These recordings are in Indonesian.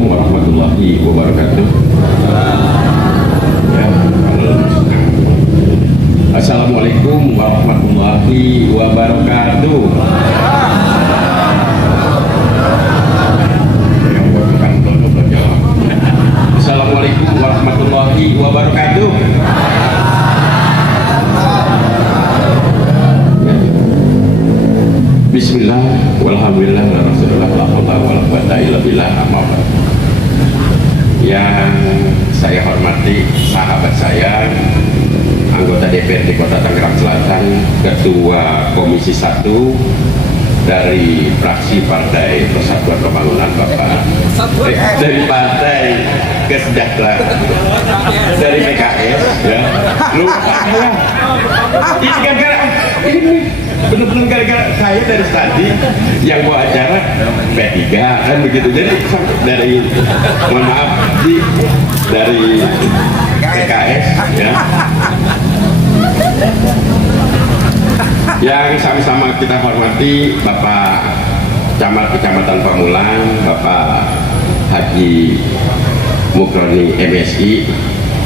Assalamualaikum warahmatullahi wabarakatuh. Ya, Assalamualaikum warahmatullahi wabarakatuh. Assalamualaikum warahmatullahi wabarakatuh. Bismillah, walhamdulillah, wa rasulullah, la haula wala quwwata illa billah, amma ba'd. Yang saya hormati sahabat saya, anggota DPRD Kota Tangerang Selatan, Ketua Komisi 1 dari fraksi Partai Persatuan Pembangunan, Bapak dari Partai Kesejahteraan, dari PKS, ya. Lupa ya. Ini gara-gara ini benar-benar gara-gara saya dari tadi yang bawa acara P3 kan begitu. Jadi dari mohon maaf dari PKS, ya. Yang sama-sama kita hormati Bapak Camat Kecamatan Pamulang, Bapak Haji Mukroni MSI.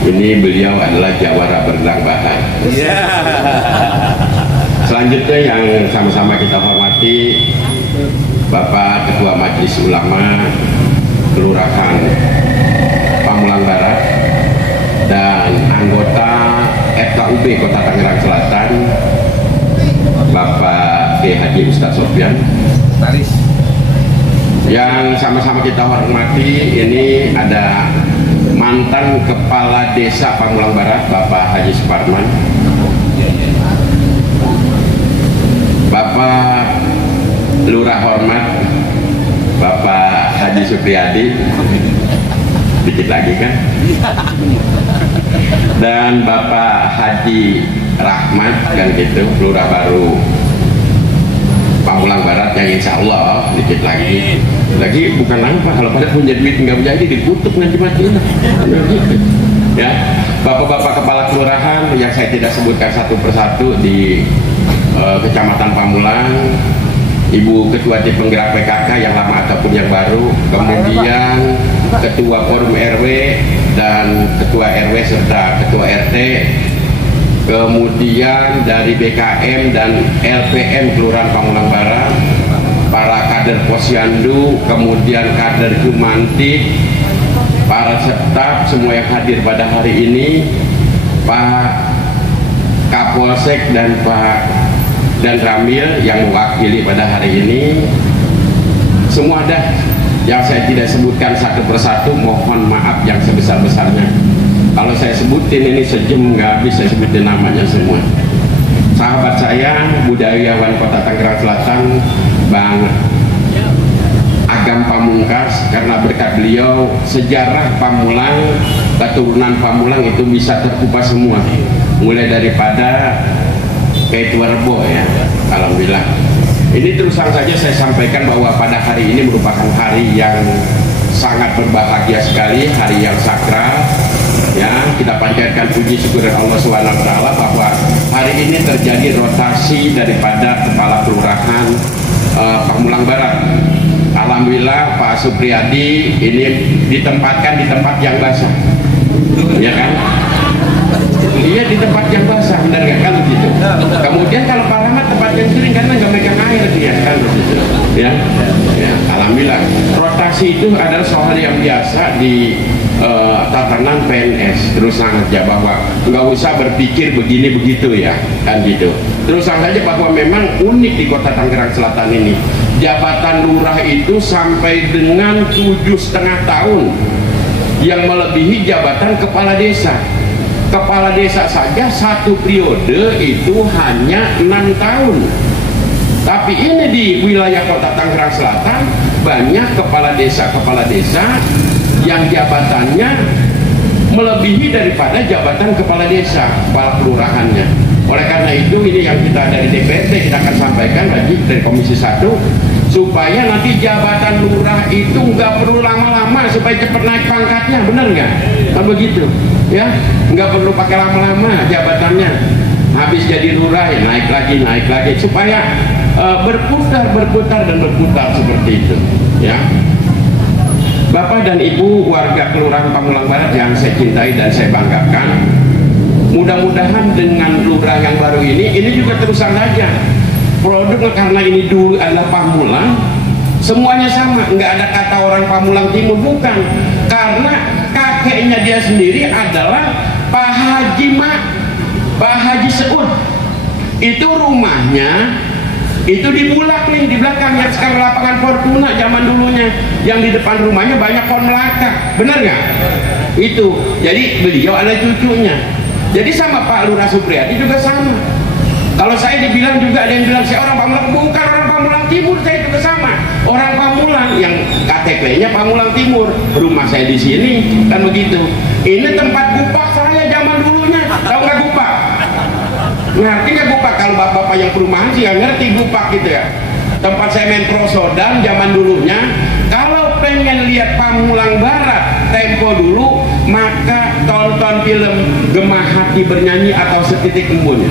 Ini beliau adalah jawara Berdang Bahar. Selanjutnya yang sama-sama kita hormati Bapak Ketua Majelis Ulama Kelurahan Pamulang Barat dan anggota FKUB Kota Tangerang Selatan, Bapak Haji Ustadz Sofyan. Yang sama-sama kita hormati, ini ada mantan Kepala Desa Pamulang Barat, Bapak Haji Suparman, Bapak Lurah Hormat, Bapak Haji Supriyadi, dikit lagi kan, dan Bapak Haji Rahmat kan gitu, Lurah Baru Pamulang Barat, yang insya Allah dikit lagi bukan apa, kalau pada punya duit nggak jadi dikutuk nanti matiin gitu. Ya, bapak-bapak kepala kelurahan yang saya tidak sebutkan satu persatu di Kecamatan Pamulang, Ibu Ketua Tim Penggerak PKK yang lama ataupun yang baru, kemudian Ketua Forum RW dan Ketua RW serta Ketua RT, kemudian dari BKM dan LPM Kelurahan Pamulang Barat, para kader Posyandu, kemudian kader Jumantik, para staf semua yang hadir pada hari ini, Pak Kapolsek dan Pak dan Ramil yang mewakili pada hari ini, semua ada yang saya tidak sebutkan satu persatu, mohon maaf yang sebesar-besarnya. Kalau saya sebutin ini sejam nggak habis saya sebutin namanya semua. Sahabat saya, budayawan Kota Tangerang Selatan, Bang Agam Pamungkas, karena berkat beliau sejarah Pamulang, keturunan Pamulang itu bisa terkupas semua, mulai daripada Ketua Rebo, ya. Alhamdulillah. Ini terus saja saya sampaikan bahwa pada hari ini merupakan hari yang sangat berbahagia sekali, hari yang sakral. Ya, kita panjatkan puji syukur Allah SWT bahwa hari ini terjadi rotasi daripada kepala kelurahan Pamulang Barat. Alhamdulillah Pak Supriyadi ini ditempatkan di tempat yang basah, ya kan? Iya, di tempat yang basah, benar nggak kan begitu? Kemudian kalau Pak Rahmat tempat yang kering karena nggak megang air dia kan begitu, ya. Ya, alhamdulillah. Rotasi itu adalah soal yang biasa di tatanan PNS. Terus sangat ya bahwa nggak usah berpikir begini begitu ya, kan gitu. Terus saja bahwa memang unik di Kota Tangerang Selatan ini, jabatan lurah itu sampai dengan 7,5 tahun, yang melebihi jabatan kepala desa. Kepala desa saja satu periode itu hanya 6 tahun. Tapi ini di wilayah Kota Tangerang Selatan banyak kepala desa yang jabatannya melebihi daripada jabatan kepala desa, kepala kelurahannya. Oleh karena itu ini yang kita dari DPRD kita akan sampaikan lagi dari Komisi 1, supaya nanti jabatan lurah itu nggak perlu lama-lama supaya cepat naik pangkatnya, benar nggak? Kan begitu, ya? Nggak perlu pakai lama-lama jabatannya. Habis jadi lurah ya naik lagi, supaya berputar seperti itu, ya. Bapak dan Ibu warga Kelurahan Pamulang Barat yang saya cintai dan saya banggakan, mudah-mudahan dengan lurah yang baru ini juga terusan aja produknya, karena ini dulu adalah Pamulang, semuanya sama, nggak ada kata orang Pamulang Timur, bukan, karena kakeknya dia sendiri adalah Pak Haji Seud. Itu rumahnya itu di Bulak nih, di belakang yang sekarang lapangan Fortuna zaman dulunya, yang di depan rumahnya banyak pohon melaka, bener nggak? Itu jadi beliau ada cucunya, jadi sama Pak Lurah Supriyadi juga sama. Kalau saya dibilang juga ada yang bilang saya orang Pamulang, bukan orang Pamulang Timur, saya juga sama orang Pamulang yang KTP-nya Pamulang Timur, rumah saya di sini kan begitu. Ini tempat gupak saya zaman dulunya, tahu nggak gupak? Ngerti nggak gupak? Kalau bapak-bapak yang perumahan sih nggak ngerti gupak gitu ya. Tempat saya main prosodan zaman dulunya. Kalau pengen lihat Pamulang Barat tempo dulu, maka tonton film Gemah Hati Bernyanyi atau Setitik Embun.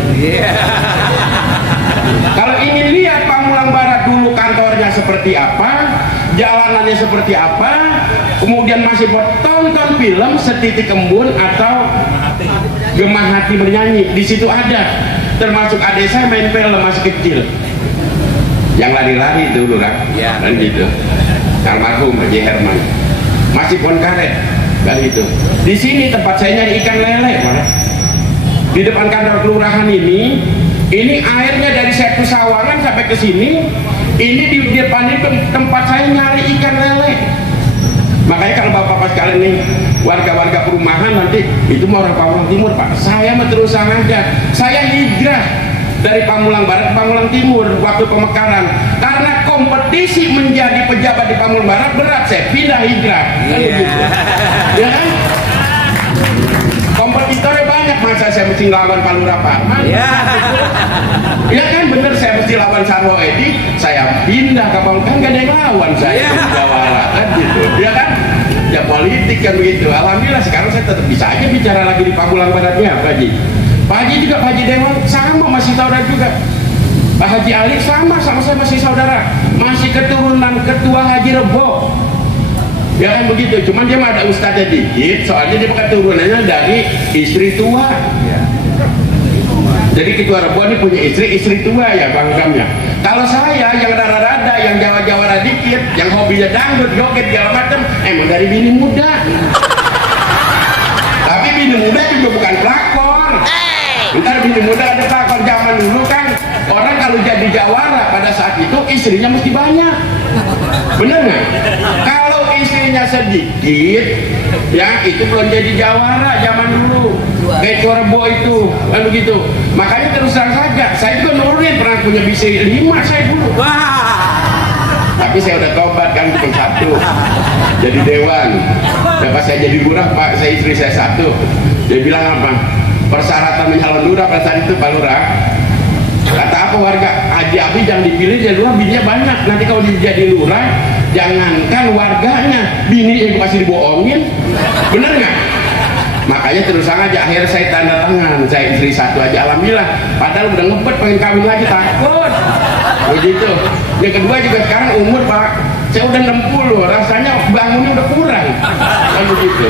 Kalau ingin lihat Pamulang Barat dulu kantornya seperti apa, jalanannya seperti apa, kemudian masih buat tonton film Setitik Embun atau Gemah Hati Bernyanyi, di situ ada. Termasuk adik saya main film masih kecil, yang lari-lari dulu kan, dan gitu. Almarhum Haji Herman, masih pohon karet, kan gitu. Di sini tempat saya nyari ikan lele, malah. Di depan kantor kelurahan ini airnya dari Setu Sawangan sampai ke sini. Ini di depan itu tempat saya nyari ikan lele. Makanya kalau bapak-bapak sekalian nih, warga-warga perumahan nanti itu mau orang Pamulang Timur Pak, saya mau terus aja, saya hijrah dari Pamulang Barat ke Pamulang Timur waktu pemekaran, karena kompetisi menjadi pejabat di Pamulang Barat berat, saya pindah hijrah. Ya kan? Kompetitornya banyak, masa saya mesti lawan Pak Lurah Parman? Ya kan bener, saya mesti lawan Sarwo Edi, saya pindah ke Pamulang, kan gak ada yang lawan saya di Jawara kan gitu, ya kan? Ya politik kan begitu. Alhamdulillah sekarang saya tetap bisa aja bicara lagi di Pamulang Baratnya Pak Haji. Pak Haji juga, Pak Haji Dewan sama, masih saudara juga. Pak Haji Ali sama saya masih saudara, masih keturunan ketua Haji Rebo. Ya kan begitu, cuman dia mah ada ustadznya dikit, soalnya dia keturunannya dari istri tua. Jadi ketua Rebo ini punya istri tua ya Bang Kamnya. Kalau saya yang rada-rada, yang Jawa-Jawa dikit, yang hobinya dangdut, joget, segala macam, emang dari bini muda. Tapi bini muda juga bukan pelakor. Ntar bini muda ada pelakor zaman dulu kan, orang kalau jadi jawara pada saat itu istrinya mesti banyak. Bener nggak? Kalau istrinya sedikit, ya itu belum jadi jawara zaman dulu. Kayak Rebo itu, kan begitu. Makanya terus terang saja, saya juga nurunin, pernah punya bisi 5 saya dulu. Tapi saya udah tobat kan, bukan 1. Jadi dewan. Dan pas saya jadi lurah, Pak, saya istri saya 1. Dia bilang apa? Persyaratan mencalon lurah pada saat itu Pak Lurah. Kata apa warga? Haji Abi jangan dipilih jadi lurah, bininya banyak. Nanti kalau jadi lurah, jangankan warganya, bini yang pasti dibohongin. Bener nggak? Makanya terus aja akhirnya saya tanda tangan, saya istri 1 aja, alhamdulillah. Padahal udah ngebet pengen kawin lagi, takut begitu. Yang kedua juga sekarang umur Pak, saya udah 60, rasanya bangunnya udah kurang kan begitu.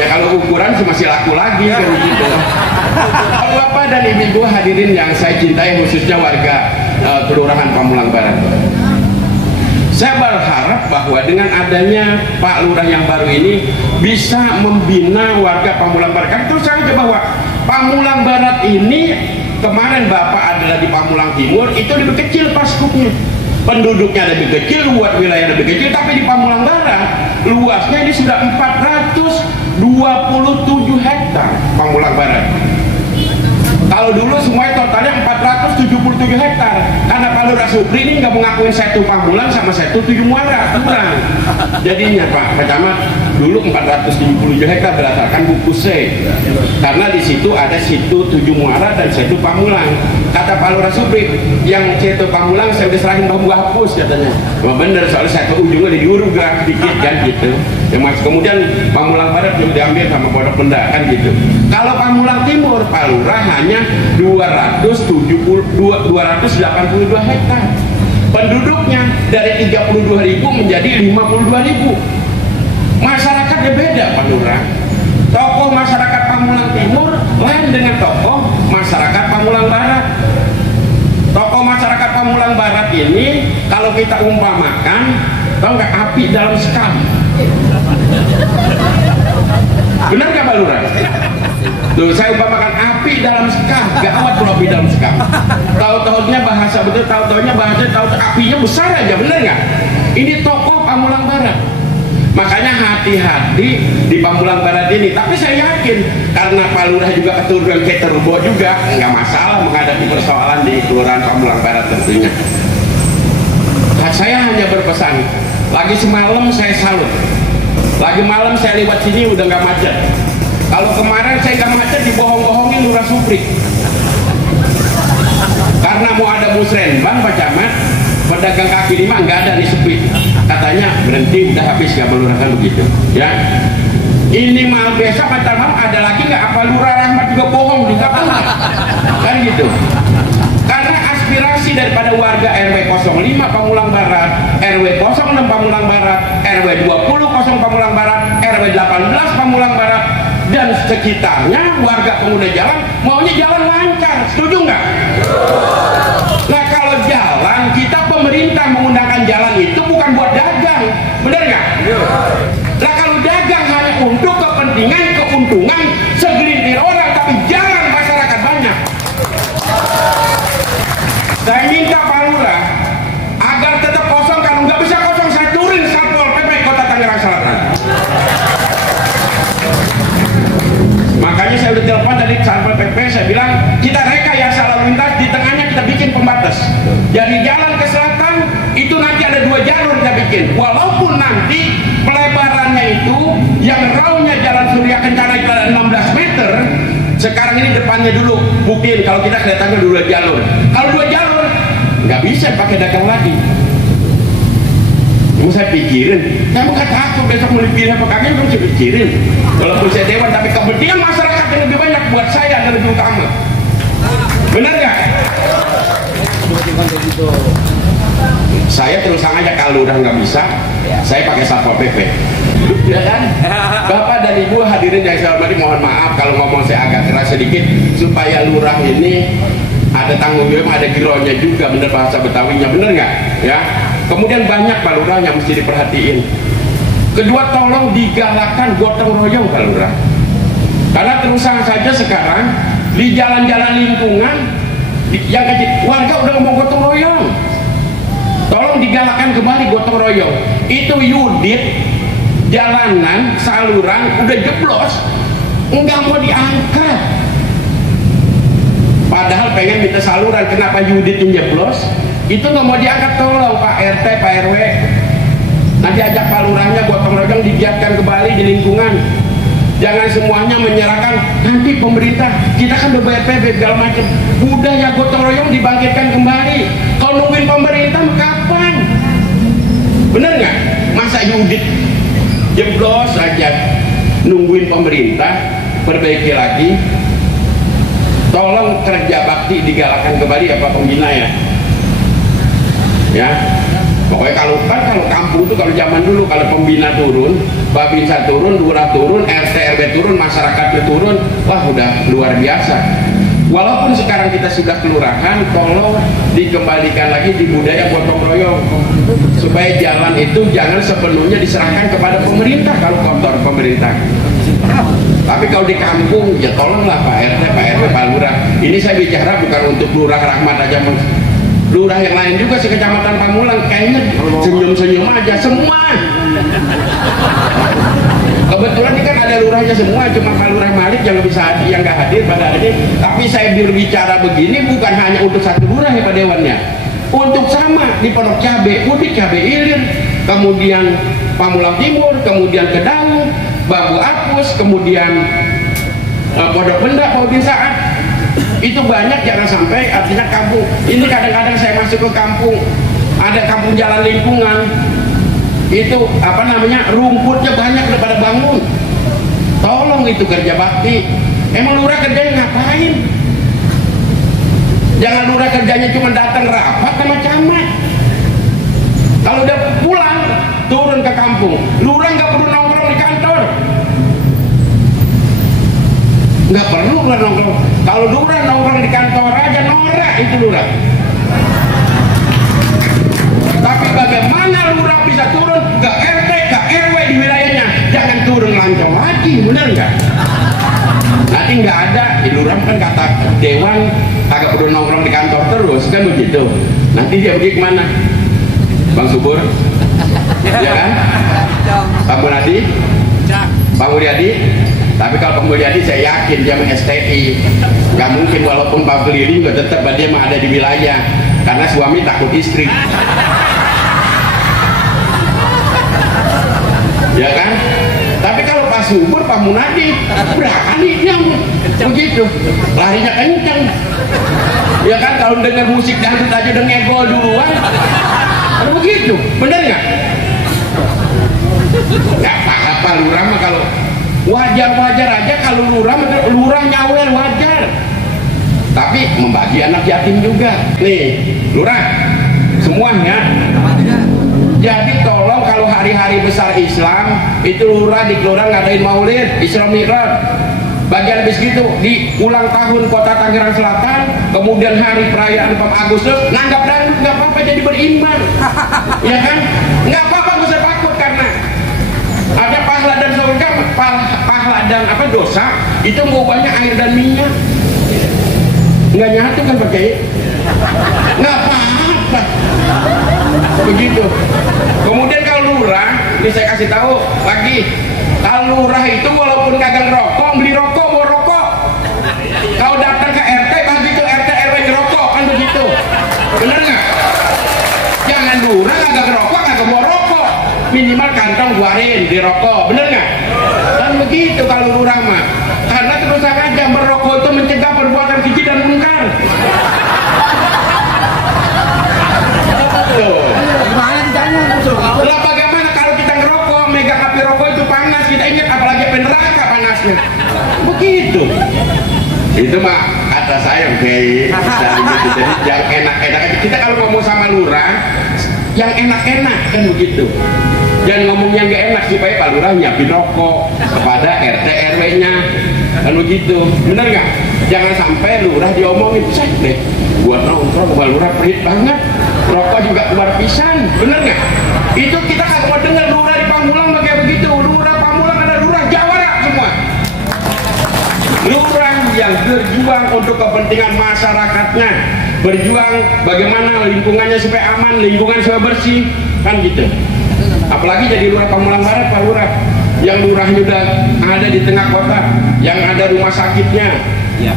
Ya kalau ukuran masih laku lagi kan begitu. Bapak dan ibu hadirin yang saya cintai, khususnya warga Kelurahan Pamulang Barat, saya berharap bahwa dengan adanya Pak Lurah yang baru ini bisa membina warga Pamulang Barat. Kan terus saja bahwa Pamulang Barat ini kemarin Bapak adalah di Pamulang Timur, itu lebih kecil paskupnya, penduduknya lebih kecil, luas wilayah lebih kecil, tapi di Pamulang Barat luasnya ini sudah 427 hektar Pamulang Barat. Kalau dulu semuanya totalnya 477 hektar. Karena Pak Lurah Supri ini nggak mengakuin Setu Pamulang sama Setu 7 Muara, kurang. Jadinya Pak Camat dulu 477 hektar berdasarkan buku C. Karena di situ ada Situ 7 Muara dan Setu Pamulang. Kata Pak Lurah Supri, yang Setu Pamulang saya udah serahin Mbah hapus katanya. Wah bener, soalnya Setu ujungnya diuruk gerak dikit kan gitu. Kemudian Pamulang Barat juga diambil sama Pondok Benda kan gitu. Kalau Pamulang Timur, Pak Lurah hanya 282 hektar. Penduduknya dari 32.000 menjadi 52.000. kita umpamakan, tahu nggak, api dalam sekam. Benar nggak Pak Lurah? Tuh, saya umpamakan api dalam sekam, gawat kalau api dalam sekam. Tahu-tahunya bahasa betul, tahu-tahunya bahasa, apinya besar aja, benar nggak? Ini tokoh Pamulang Barat. Makanya hati-hati di Pamulang Barat ini. Tapi saya yakin karena Pak Lurah juga keturunan Keterbo juga, nggak masalah menghadapi persoalan di Kelurahan Pamulang Barat tentunya. Saya hanya berpesan, lagi semalam saya salut, lagi malam saya lewat sini udah nggak macet. Kalau kemarin saya nggak macet dibohong-bohongin Lurah Supri. Karena mau ada musrenbang Pak Camat, pedagang kaki lima nggak ada, nih sepi. Katanya berhenti, udah habis, nggak Lurah kan begitu. Ya, ini malam besok kata malam ada lagi nggak? Apa Lurah Rahmat juga bohong juga kan gitu. Karena aspirasi daripada warga RW 05 Pamulang Barat, RW 06 Pamulang Barat, RW 20 Pamulang Barat, RW 18 Pamulang Barat, dan sekitarnya warga pengguna jalan maunya jalan lancar, setuju nggak? Nah kalau jalan, kita pemerintah menggunakan jalan itu bukan buat dagang, benar nggak? Nah kalau dagang hanya untuk kepentingan, keuntungan segelintir orang, tapi jalan masyarakat banyak. Saya minta Pak Lurah agar tetap kosong, kalau nggak bisa kosong saya turun Satpol PP Kota Tangerang Selatan. Makanya saya udah telepon dari Satpol PP, saya bilang kita rekayasa lalu lintas, di tengahnya kita bikin pembatas. Jadi jalan ke selatan itu nanti ada 2 jalur kita bikin. Walaupun nanti pelebarannya itu yang rawnya Jalan Surya Kencana itu ada 16 meter, sekarang ini depannya dulu buktiin kalau kita kelihatannya 2 jalur. Kalau 2 jalur nggak bisa pakai dagang lagi. Mau saya pikirin, kamu nggak takut besok mau dipilih apa kagak? Kamu saya pikirin. Walaupun saya dewan, tapi kepentingan masyarakat yang lebih banyak buat saya yang lebih utama. Benar nggak? Saya terus aja kalau udah nggak bisa, saya pakai Satpol PP. Ya kan? Bapak dan Ibu hadirin yang saya hormati, mohon maaf kalau ngomong saya agak keras sedikit, supaya lurah ini ada tanggung jawab, ada gironya juga, bener bahasa Betawinya, bener nggak? Ya. Kemudian banyak Pak Lurah yang mesti diperhatiin. Kedua, tolong digalakkan gotong royong Pak Lurah. Karena terus terang saja sekarang di jalan-jalan lingkungan yang kecil, warga udah ngomong gotong royong. Tolong digalakkan kembali gotong royong. Itu Yudit jalanan saluran udah jeblos, nggak mau diangkat. Padahal pengen minta saluran, kenapa Yudit yang jeblos? Itu nggak mau diangkat. Tolong Pak RT, Pak RW, nanti ajak Pak Lurahnya gotong royong digiatkan kembali di lingkungan. Jangan semuanya menyerahkan nanti pemerintah, kita kan udah bayar PB segala macam. Budaya gotong royong dibangkitkan kembali. Kalau nungguin pemerintah kapan? Bener nggak? Masa Yudit jeblos saja nungguin pemerintah perbaiki lagi? Tolong kerja bakti digalakkan kembali ya Pak Pembina ya. Ya, pokoknya kalau kampung itu kalau zaman dulu kalau pembina turun, babinsa turun, lurah turun, RT RW turun, masyarakatnya turun, wah udah luar biasa. Walaupun sekarang kita sudah kelurahan, tolong dikembalikan lagi di budaya gotong royong supaya jalan itu jangan sepenuhnya diserahkan kepada pemerintah kalau kotor pemerintah. Tapi kalau di kampung ya tolonglah Pak RT, Pak RW, Pak Lurah. Ini saya bicara bukan untuk Lurah Rahmat aja, lurah yang lain juga sekecamatan Pamulang kayaknya senyum-senyum aja semua. Kebetulan ini kan ada lurahnya semua, cuma Pak Lurah Malik yang bisa hadir, yang nggak hadir pada hari ini. Tapi saya berbicara begini bukan hanya untuk satu lurah ya Pak Dewannya, untuk sama di Pondok Cabe, Udik, Cabe Ilir, kemudian Pamulang Timur, kemudian Kedaung, Bambu Apus, kemudian Pondok Benda, Paudin Saat. Itu banyak, jangan sampai artinya kampung ini kadang-kadang saya masuk ke kampung, ada kampung jalan lingkungan itu apa namanya rumputnya banyak daripada bangun. Tolong itu kerja bakti. Emang lurah kerjanya ngapain? Jangan lurah kerjanya cuma datang rapat sama camat. Kalau udah pulang turun ke kampung, lurah nggak perlu nongkrong di kantor. Nggak perlu nongkrong. Kalau lurah nongkrong di kantor aja norak itu lurah. Tapi mana lurah bisa turun ke RT, ke RW di wilayahnya, jangan turun lancong lagi, bener nggak? Nanti nggak ada, lurah kan kata dewan agak udah nongkrong di kantor terus kan begitu. Nanti dia pergi kemana? Bang Subur, ya kan? Pak Munadi, Pak Mulyadi. Tapi kalau Pak Mulyadi saya yakin dia STI, nggak mungkin walaupun Pak keliling juga tetap dia mah ada di wilayah karena suami takut istri. Ya kan? Tapi kalau Pak Subur, Pak Munadi berani dia begitu, larinya kencang. Ya kan, kalau dengar musik dangdut aja udah ngegol duluan. Kalau begitu, bener nggak? Nggak apa-apa lurah mah kalau wajar-wajar aja, kalau lurah nyawer wajar. Tapi membagi anak yatim juga. Nih, lurah semuanya. Jadi tolong kalau hari-hari besar Islam itu lurah di kelurahan ngadain maulid, Isra Mi'raj, bagian habis gitu di ulang tahun kota Tangerang Selatan, kemudian hari perayaan 4 Agustus nanggap dangdut, nggak apa-apa, jadi beriman. Ya kan? Nggak apa-apa, nggak usah takut karena ada pahala dan surga, pahala dan apa dosa itu ngubahnya air dan minyak. Nggak nyatu kan pakai? Nggak apa-apa. Begitu. Kemudian kalau lurah, ini saya kasih tahu lagi, kalau lurah itu walaupun kagak rokok, beli rokok, mau rokok. Kalau datang ke RT, begitu RT RW ngerokok kan begitu. Bener nggak? Jangan lurah kagak ngerokok, kagak mau rokok. Minimal kantong keluarin di rokok, bener nggak? Dan begitu kalau lurah mah. Karena terus aja merokok itu mencegah perbuatan keji dan mungkar. Lah bagaimana kalau kita ngerokok, megang api rokok itu panas, kita ingat apalagi api neraka panasnya. Begitu. Itu mah kata saya kayak jadi yang enak-enak. Kita kalau ngomong sama lurah, yang enak-enak kan begitu. Jangan ngomong yang gak enak supaya Pak Lurah nyiapin rokok kepada RT RW-nya kan begitu. Bener nggak? Jangan sampai lurah diomongin cek deh, buat nongkrong Pak Lurah pelit banget, rokok juga keluar pisan, bener nggak? Itu kita kagak mau dengar lurah di Pamulang kayak begitu. Lurah Pamulang ada lurah Jawara semua. Lurah yang berjuang untuk kepentingan masyarakatnya, berjuang bagaimana lingkungannya supaya aman, lingkungan supaya bersih, kan gitu. Apalagi jadi lurah Pamulang Barat, Pak Lurah yang lurahnya udah ada di tengah kota, yang ada rumah sakitnya,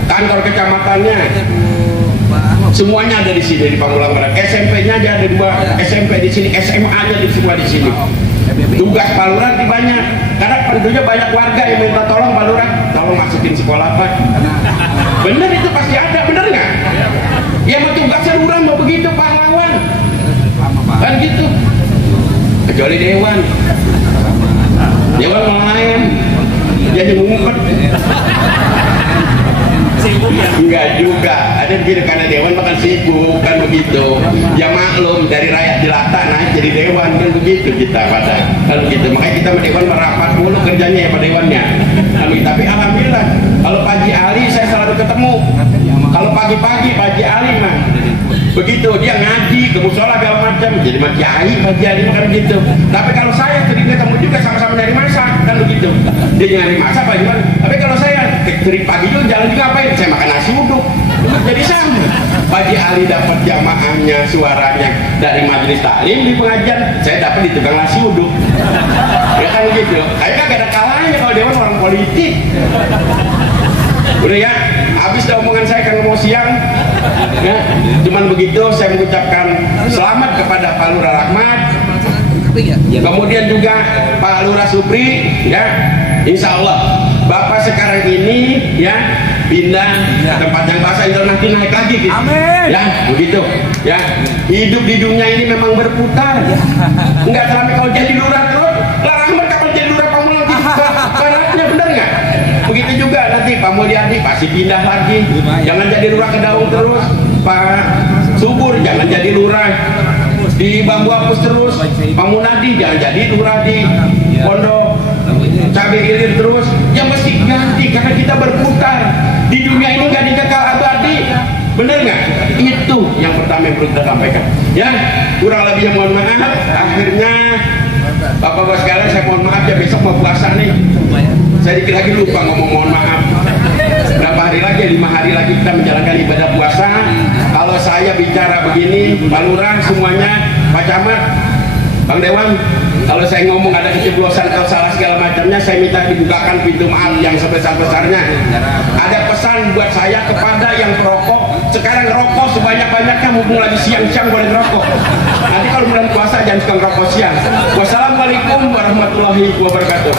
kantor kecamatannya, semuanya ada di sini di Pamulang Barat. SMP-nya aja ada 2 SMP di sini, SMA-nya di semua di sini. Tugas Pak Lurah banyak, karena tentunya banyak warga yang minta tolong Pak Lurah, tolong masukin sekolah Pak. Bener itu pasti ada, bener nggak? Ya mau tugasnya lurah mau begitu pahlawan, kan gitu. Kecuali dewan main jadi ngumpet. Enggak juga, ada begitu karena dewan makan sibuk kan begitu. Ya maklum dari rakyat jelata naik jadi dewan kan begitu kita pada kan begitu. Makanya kita dewan merapat dulu kerjanya ya Pak dewannya. Tapi alhamdulillah kalau pagi hari saya selalu ketemu. Kalau pagi-pagi Pak Ali mah begitu, dia ngaji ke musola segala macam, jadi Pak Kiai Pak Ali makan begitu. Tapi kalau saya sering ketemu juga sama-sama nyari masak kan begitu. Dia nyari masak Pak gimana? Tapi kalau saya sering pagi itu jalan juga ngapain? Saya makan nasi uduk. Jadi sama. Pak Ali dapat jamaahnya suaranya dari majelis taklim di pengajian, saya dapat di tukang nasi uduk. Ya kan gitu. Kayak gak ada kalahnya kalau dewan orang politik. Udah ya, habis dah omongan saya kan mau siang ya, cuman begitu saya mengucapkan selamat kepada Pak Lurah Rahmat, kemudian juga Pak Lurah Supri ya, insya Allah Bapak sekarang ini ya pindah tempat yang basah, itu nanti naik lagi gitu. Amin. Ya begitu ya, hidup di dunia ini memang berputar, enggak selama kalau jadi lurah terus lah Rahmat kapan jadi lurah Pamulang baratnya, bener nggak? Begitu juga nanti Pak Mulyadi pasti pindah lagi, jangan jadi lurah Kedaung terus. Pak Subur jangan jadi lurah di Bambu Apus terus. Pak Munadi jangan jadi lurah di Pondok Cabai Ilir terus. Yang mesti ganti karena kita berputar di dunia ini, nggak dikekal abadi, bener nggak? Itu yang pertama yang perlu kita sampaikan. Ya, kurang lebihnya mohon maaf. Akhirnya Bapak-bapak sekalian, saya mohon maaf ya, besok mau puasa nih. Saya dikit lagi lupa ngomong mohon maaf. Berapa hari lagi? 5 hari lagi kita menjalankan ibadah puasa. Kalau saya bicara begini, Pak Lurah semuanya, Pak Camat, Bang Dewan, kalau saya ngomong ada keceplosan atau salah segala macamnya, saya minta dibukakan pintu maaf yang sebesar-besarnya. Ada pesan buat saya kepada yang perokok. Sekarang rokok sebanyak-banyaknya, mumpung lagi siang-siang boleh ngerokok. Nanti kalau bulan puasa jangan suka ngerokok siang. Wassalamualaikum warahmatullahi wabarakatuh.